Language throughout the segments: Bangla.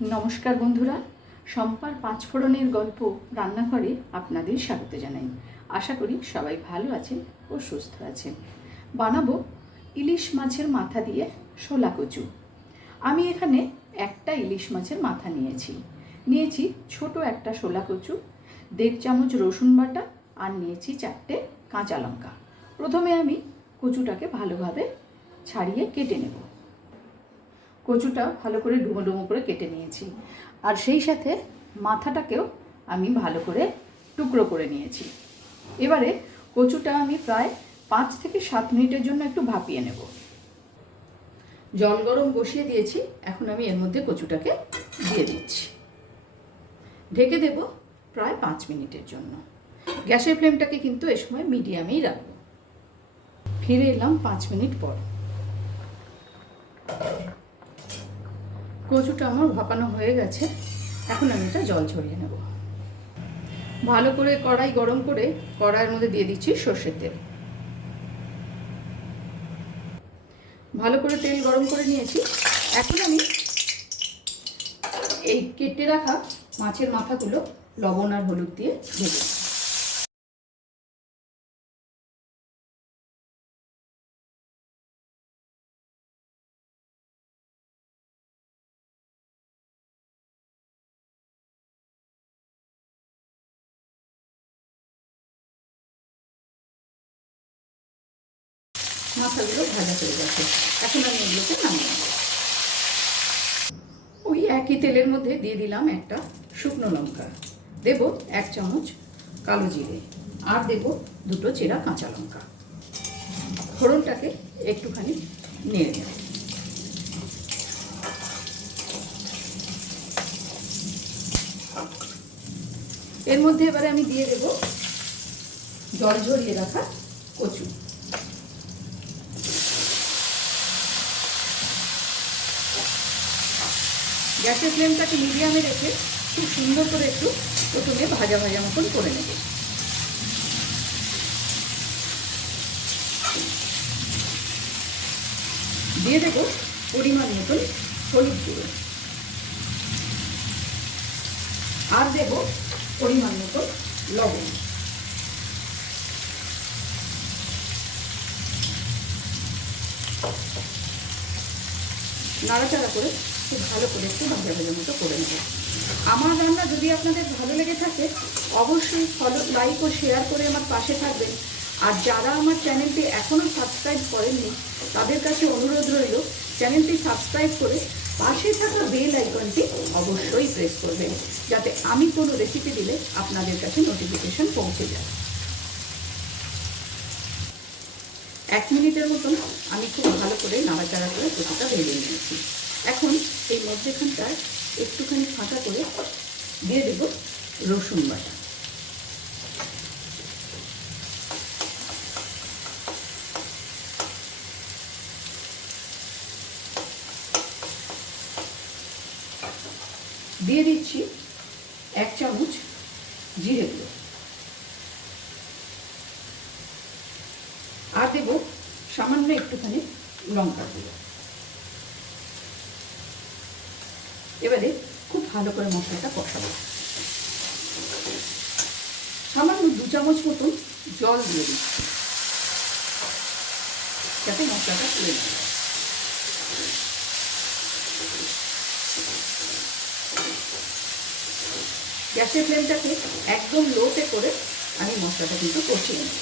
নমস্কার বন্ধুরা, সম্পার পাঁচফোড়নের গল্প রান্নাঘরে আপনাদের স্বাগত জানাই। আশা করি সবাই ভালো আছেন ও সুস্থ আছেন। বানাবো ইলিশ মাছের মাথা দিয়ে শোলা কচু। আমি এখানে একটা ইলিশ মাছের মাথা নিয়েছি। নিয়েছি ছোট একটা শোলা কচু, দেড় চামচ রসুন বাটা আর নিয়েছি চারটে কাঁচা লঙ্কা। প্রথমে আমি কচুটাকে ভালোভাবে ছাড়িয়ে কেটে নেব। কচুটা ভালো করে ডুমো ডুমো করে কেটে নিয়েছি। আর সেই সাথে মাথাটাকেও আমি ভালো করে টুকরো করে নিয়েছি। এবারে কচুটা আমি প্রায় পাঁচ থেকে সাত মিনিটের জন্য একটু ভাপিয়ে নেব। জল গরম বসিয়ে দিয়েছি, এখন আমি এর মধ্যে কচুটাকে দিয়ে দিচ্ছি। ঢেকে দেব প্রায় পাঁচ মিনিটের জন্য। গ্যাসের ফ্লেমটাকে কিন্তু এ সময় মিডিয়ামেই রাখব। ফিরে এলাম পাঁচ মিনিট পর। কচুটা আমার ভাপানো হয়ে গেছে। এখন আমি এটা জল ছড়িয়ে নেব। ভালো করে কড়াই গরম করে কড়াইয়ের মধ্যে দিয়ে দিচ্ছি সর্ষের তেল। ভালো করে তেল গরম করে নিয়েছি। এখন আমি এই কেটে রাখা মাছের মাথাগুলো লবণ আর হলুদ দিয়ে ভেজে মাথাগুলো ভাজা হয়ে গেছে। এখন আমি এগুলোকে নামিয়ে নেব। ওই একই তেলের মধ্যে দিয়ে দিলাম একটা শুকনো লঙ্কা। দেব এক চামচ কালো জিরে আর দেব দুটো চেরা কাঁচা লঙ্কা। ফোড়নটাকে একটুখানি নেড়ে নেব। এর মধ্যে এবারে আমি দিয়ে দেব জল ঝরিয়ে রাখা কচু। গ্যাসের ফ্লেমটাকে মিডিয়ামে রেখে খুব সুন্দর করে একটু প্রথমে ভাজা ভাজা মতন করে নেবে। দিয়ে দেবো পরিমাণ মতন হলুদ গুঁড়ো। আর দেব পরিমাণ মতো লবণ। নাড়াচাড়া করে খুব ভালো করে একটু ভাজা ভাজা মতো করে নেব। আমার রান্না যদি আপনাদের ভালো লেগে থাকে, অবশ্যই ফলো লাইক ও শেয়ার করে আমার পাশে থাকবেন। আর যারা আমার চ্যানেলটি এখনও সাবস্ক্রাইব করেননি, তাদের কাছে অনুরোধ রইল চ্যানেলটি সাবস্ক্রাইব করে পাশে থাকা বেল আইকনটি অবশ্যই প্রেস করবেন, যাতে আমি কোনো রেসিপি দিলে আপনাদের কাছে নোটিফিকেশন পৌঁছে যায়। এক মিনিটের মতন আমি খুব ভালো করে নাড়াচাড়া করে প্রতিটা ভেজে নিয়েছি। এখন এই মধ্যেখানটায় একটুখানি ফাঁকা করে দিয়ে দেব রসুন বাটা। দিয়ে দিচ্ছি এক চামচ জিরে গুঁড়ো। আর দেব সামান্য একটুখানি লঙ্কা গুঁড়ো। এবারে খুব ভালো করে মশলাটা কষাবো। সামান্য দু চামচ মতন জল দিয়ে দিচ্ছি, যাতে মশলাটা তুলে নেয় গ্যাসের ফ্লেমটাকে একদম লোতে করে আমি মশলাটা কিন্তু কষিয়ে নেব।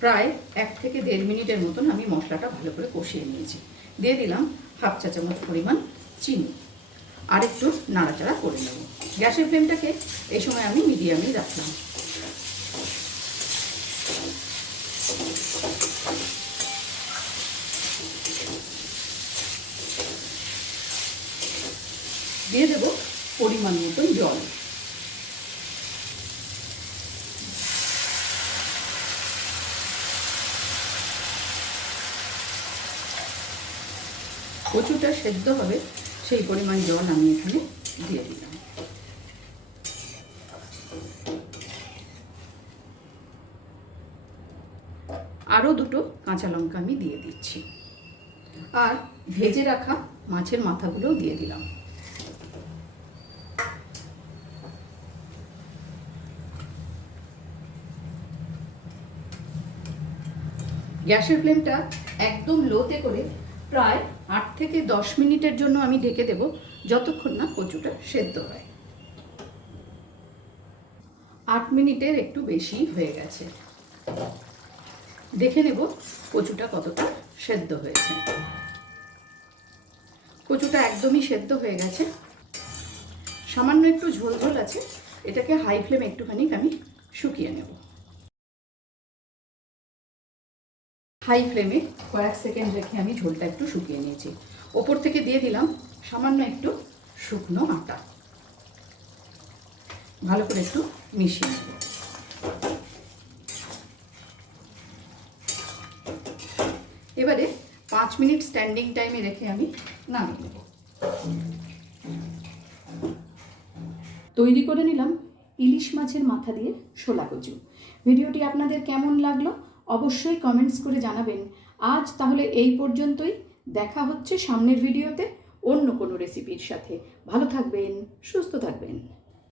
প্রায় এক থেকে দেড় মিনিটের মতন আমি মশলাটা ভালো করে কষিয়ে নিয়েছি। দিয়ে দিলাম হাফ চা চামচ পরিমাণ চিনি। আর একটু নাড়াচাড়া করে নেব। গ্যাসের ফ্লেমটাকে এই সময় আমি মিডিয়ামেই রাখলাম। দিয়ে দেব পরিমাণ মতন জল। কচুটা সেদ্ধ হবে, সেই পরিমাণ জল আমি এখানে দিয়ে দিলাম। আরও দুটো কাঁচা লঙ্কা আমি দিয়ে দিচ্ছি। আর ভেজে রাখা মাছের মাথাগুলোও দিয়ে দিলাম। গ্যাসের ফ্লেমটা একদম লোতে করে প্রায় আট থেকে দশ মিনিটের জন্য আমি ঢেকে দেব যতক্ষণ না কচুটা সেদ্ধ হয়। আট মিনিটের একটু বেশি হয়ে গেছে। দেখে নেব কচুটা কতটা সেদ্ধ হয়েছে। কচুটা একদমই সেদ্ধ হয়ে গেছে। সামান্য একটু ঝোল ঝোল আছে, এটাকে হাই ফ্লেমে একটুখানি আমি শুকিয়ে নেব। হাই ফ্লেমে কয়েক সেকেন্ড রেখে আমি ঝোলটা একটু শুকিয়ে নিয়েছি। ওপর থেকে দিয়ে দিলাম সামান্য একটু শুকনো আটা। ভালো করে একটু মিশিয়ে নেব। এবারে পাঁচ মিনিট স্ট্যান্ডিং টাইমে রেখে আমি নামিয়ে নেব। তৈরি করে নিলাম ইলিশ মাছের মাথা দিয়ে শোলা কচু। ভিডিওটি আপনাদের কেমন লাগল? অবশ্যই কমেন্টস করে জানাবেন। আজ তাহলে এই পর্যন্তই। দেখা হচ্ছে সামনের ভিডিওতে অন্য কোনো রেসিপির সাথে। ভালো থাকবেন, সুস্থ থাকবেন।